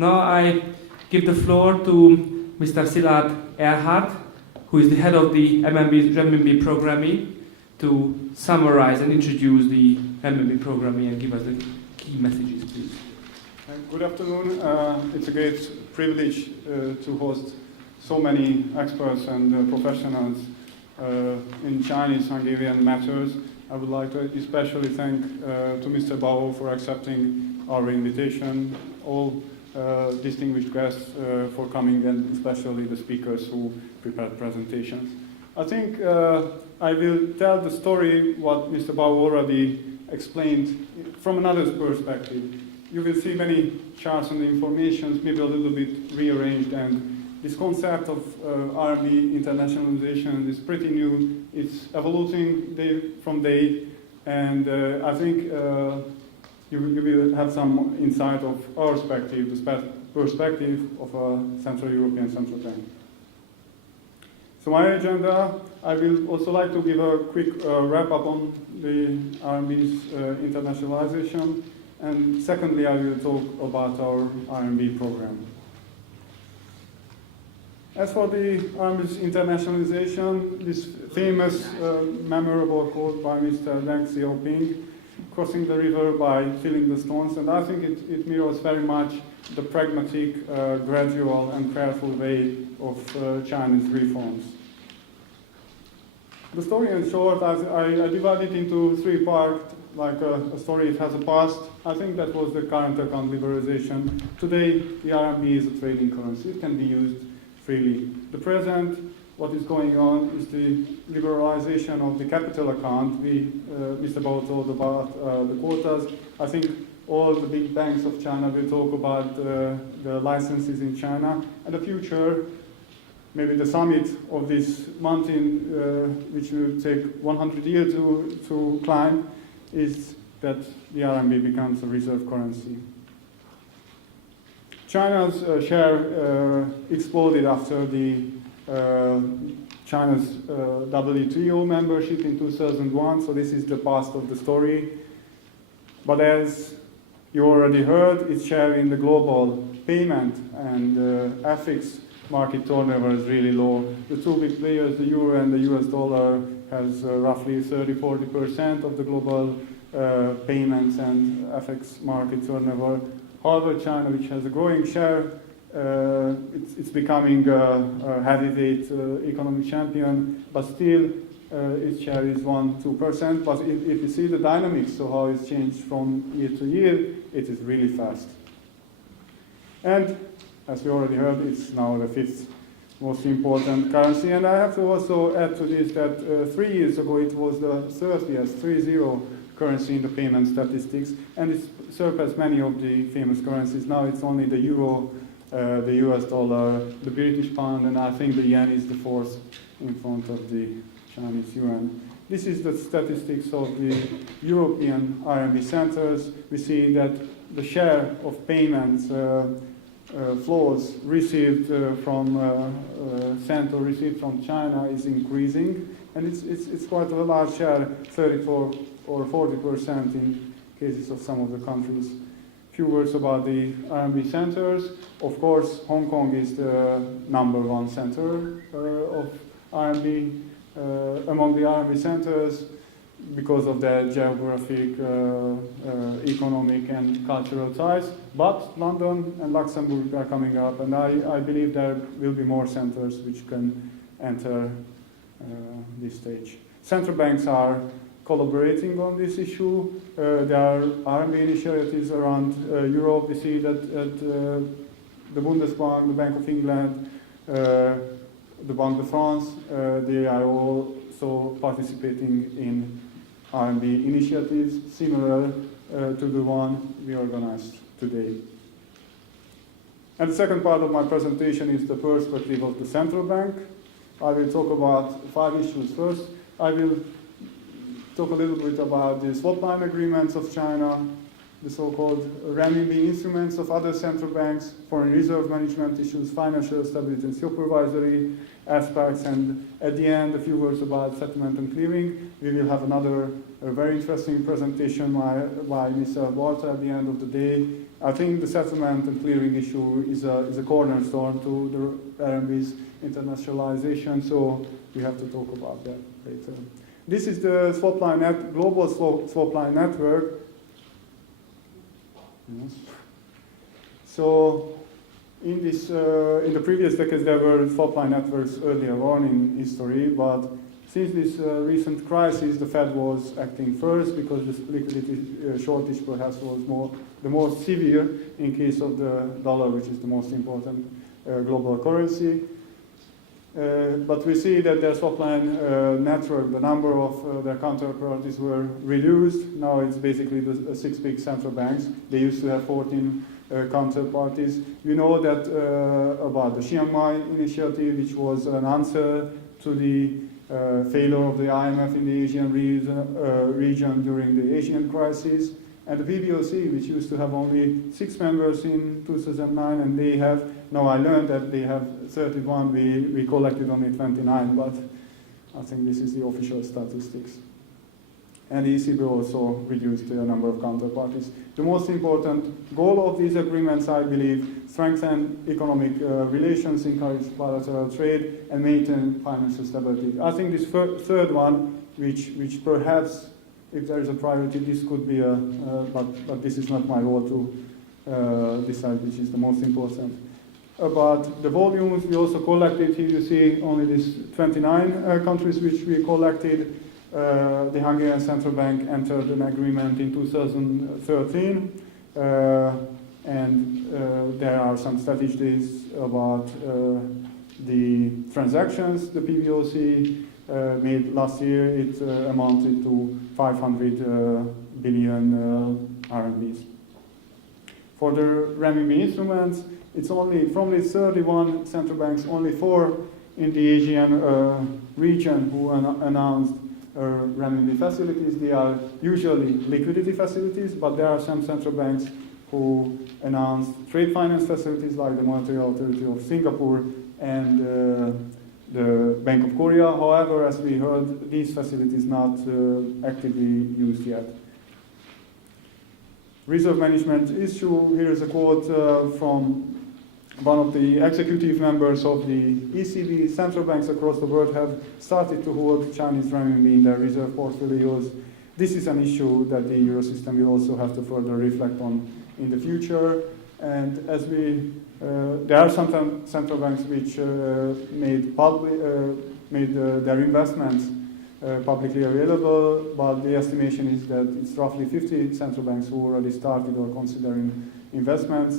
Now I give the floor to Mr. Szilárd Erhart, who is the head of the MNB Renminbi programming, to summarize and introduce the Renminbi programming and give us the key messages, please. Good afternoon. It's a great privilege to host so many experts and professionals in Chinese-Hungarian matters. I would like to especially thank to Mr. Bao for accepting our invitation, all distinguished guests for coming, and especially the speakers who prepared presentations. I think I will tell the story what Mr. Bao already explained from another perspective. You will see many charts and information, maybe a little bit rearranged, and this concept of RMB internationalization is pretty new. It's evolving day from day, and I think you will have some insight of our perspective, the perspective of a Central European Central Bank. So my agenda, I will also like to give a quick wrap up on the RMB's internationalization, and secondly I will talk about our RMB program. As for the RMB's internationalization, this famous memorable quote by Mr. Deng Xiaoping, crossing the river by filling the stones, and I think it mirrors very much the pragmatic, gradual and careful way of Chinese reforms. The story in short, I divide it into three parts, like a story it has a past. I think that was the current account liberalization. Today, the RMB is a trading currency. It can be used freely. The present, what is going on is the liberalization of the capital account. Mr. Bao told about the quotas. I think all the big banks of China will talk about the licenses in China. And the future, maybe the summit of this mountain, which will take 100 years to climb, is that the RMB becomes a reserve currency. China's share exploded after the China's WTO membership in 2001, so this is the past of the story. But as you already heard, its share in the global payment and FX market turnover is really low. The two big players, the euro and the US dollar, has roughly 30–40% of the global payments and FX market turnover. However, China, which has a growing share, it's becoming a heavyweight economic champion, but still its share is 1–2%. But if you see the dynamics, so how it's changed from year to year, it is really fast. And as we already heard, it's now the fifth most important currency. And I have to also add to this that 3 years ago it was the 30th currency in the payment statistics, and it's surpassed many of the famous currencies. Now it's only the euro, the US dollar, the British pound, and I think the yen is the fourth in front of the Chinese yuan. This is the statistics of the European RMB centers. We see that the share of payments flows received from sent or received from China is increasing, and it's quite a large share, 34 or 40% in cases of some of the countries. Few words about the RMB centers. Of course, Hong Kong is the #1 center of RMB among the RMB centers because of their geographic, economic and cultural ties. But London and Luxembourg are coming up, and I believe there will be more centers which can enter this stage. Central banks are collaborating on this issue. There are RMB initiatives around Europe. We see that at the Bundesbank, the Bank of England, the Banque de France, they are also participating in RMB initiatives similar to the one we organized today. And the second part of my presentation is the perspective of the central bank. I will talk about 5 issues first. I will talk a little bit about the swap line agreements of China, the so-called Renminbi instruments of other central banks, foreign reserve management issues, financial stability and supervisory aspects, and at the end, a few words about settlement and clearing. We will have another very interesting presentation by Mr. Walter at the end of the day. I think the settlement and clearing issue is a cornerstone to the RMB's internationalization, so we have to talk about that later. This is the global swap line network. Yes. So in the previous decades there were swap line networks earlier on in history, but since this recent crisis, the Fed was acting first because the liquidity shortage perhaps was the most severe in case of the dollar, which is the most important global currency. But we see that their swap line network, the number of their counterparties were reduced. Now it's basically the 6 big central banks. They used to have 14 counterparties. We know that about the Chiang Mai initiative, which was an answer to the failure of the IMF in the Asian region during the Asian crisis, and the PBOC, which used to have only 6 members in 2009, and they have, now I learned that they have 31, we collected only 29, but I think this is the official statistics. And the ECB also reduced the number of counterparties. The most important goal of these agreements, I believe, strengthen economic relations, encourage bilateral trade, and maintain financial stability. I think this third one, which perhaps, if there is a priority, this could be but this is not my role to decide which is the most important. About the volumes, we also collected, here you see only these 29 countries which we collected. The Hungarian Central Bank entered an agreement in 2013, and there are some statistics about the transactions the PBOC made last year. It amounted to 500 billion RMBs. For the Renminbi instruments, it's only from the 31 central banks, only 4 in the Asian region who announced Renminbi facilities. They are usually liquidity facilities, but there are some central banks who announced trade finance facilities like the Monetary Authority of Singapore and the Bank of Korea. However, as we heard, these facilities not actively used yet. Reserve management issue, here is a quote from one of the executive members of the ECB. Central banks across the world have started to hold Chinese renminbi in their reserve portfolios. This is an issue that the Eurosystem will also have to further reflect on in the future. And as there are some central banks which made their investments publicly available, but the estimation is that it's roughly 50 central banks who already started or considering investments.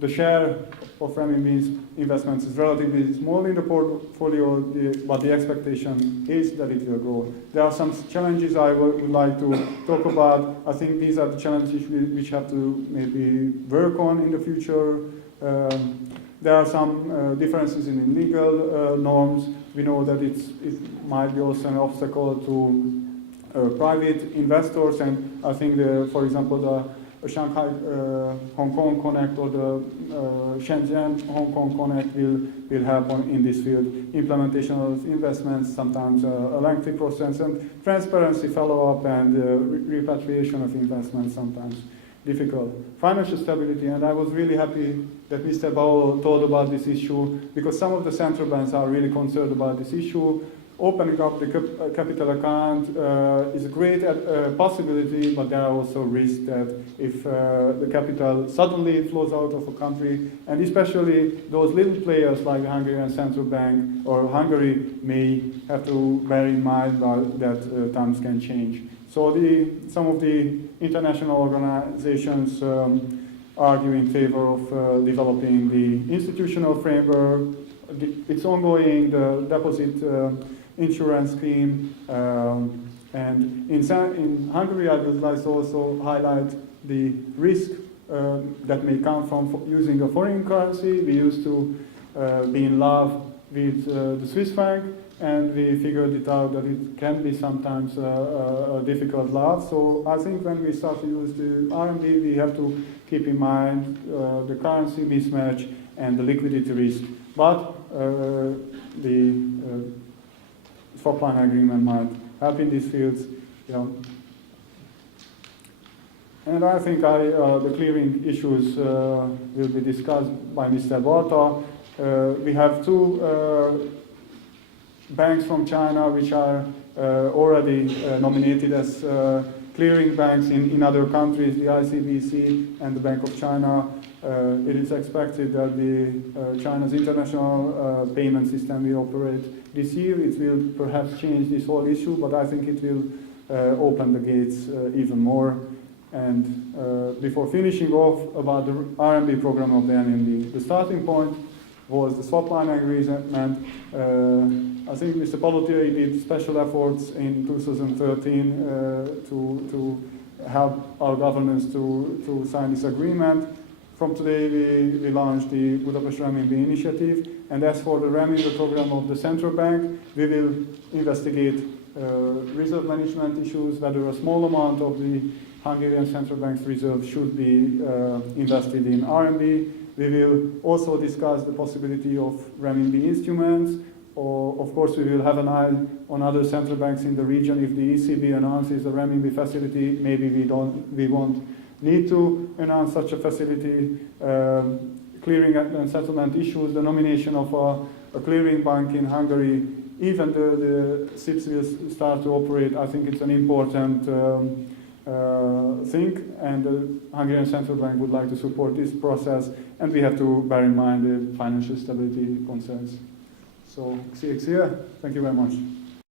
The share of renminbi investments is relatively small in the portfolio, but the expectation is that it will grow. There are some challenges I would like to talk about. I think these are the challenges which have to maybe work on in the future. There are some differences in legal norms. We know that it might be also an obstacle to private investors, and I think, for example, the Shanghai Hong Kong Connect or the Shenzhen Hong Kong Connect will help in this field. Implementation of investments, sometimes a lengthy process, and transparency follow-up and repatriation of investments, sometimes difficult. Financial stability, and I was really happy that Mr. Bao told about this issue, because some of the central banks are really concerned about this issue. Opening up the capital account is a great possibility, but there are also risks that if the capital suddenly flows out of a country, and especially those little players like the Hungarian Central Bank or Hungary may have to bear in mind that times can change. So some of the international organizations argue in favor of developing the institutional framework. It's ongoing, the deposit insurance scheme, and in Hungary I would like to also highlight the risk that may come from using a foreign currency. We used to be in love with the Swiss franc, and we figured it out that it can be sometimes a difficult love. So I think when we start to use the RMB, we have to keep in mind the currency mismatch and the liquidity risk. But the swap line agreement might help in these fields. And I think the clearing issues will be discussed by Mr. Barta. We have two banks from China which are already nominated as clearing banks in other countries, the ICBC and the Bank of China. It is expected that China's international payment system will operate this year. It will perhaps change this whole issue, but I think it will open the gates even more. And before finishing off about the RMB program of the MNB, the starting point was the swap line agreement. I think Mr. Palotieri did special efforts in 2013 to help our governors to sign this agreement. From today, we launched the Budapest Renminbi initiative, and as for the Renminbi program of the central bank, we will investigate reserve management issues, whether a small amount of the Hungarian central bank's reserves should be invested in RMB. We will also discuss the possibility of Renminbi instruments. Of course, we will have an eye on other central banks in the region. If the ECB announces a Renminbi facility, maybe we won't need to announce such a facility. Clearing and settlement issues, the nomination of a clearing bank in Hungary, even though the SIPs will start to operate, I think it's an important thing, and the Hungarian Central Bank would like to support this process, and we have to bear in mind the financial stability concerns. So, see you here. Thank you very much.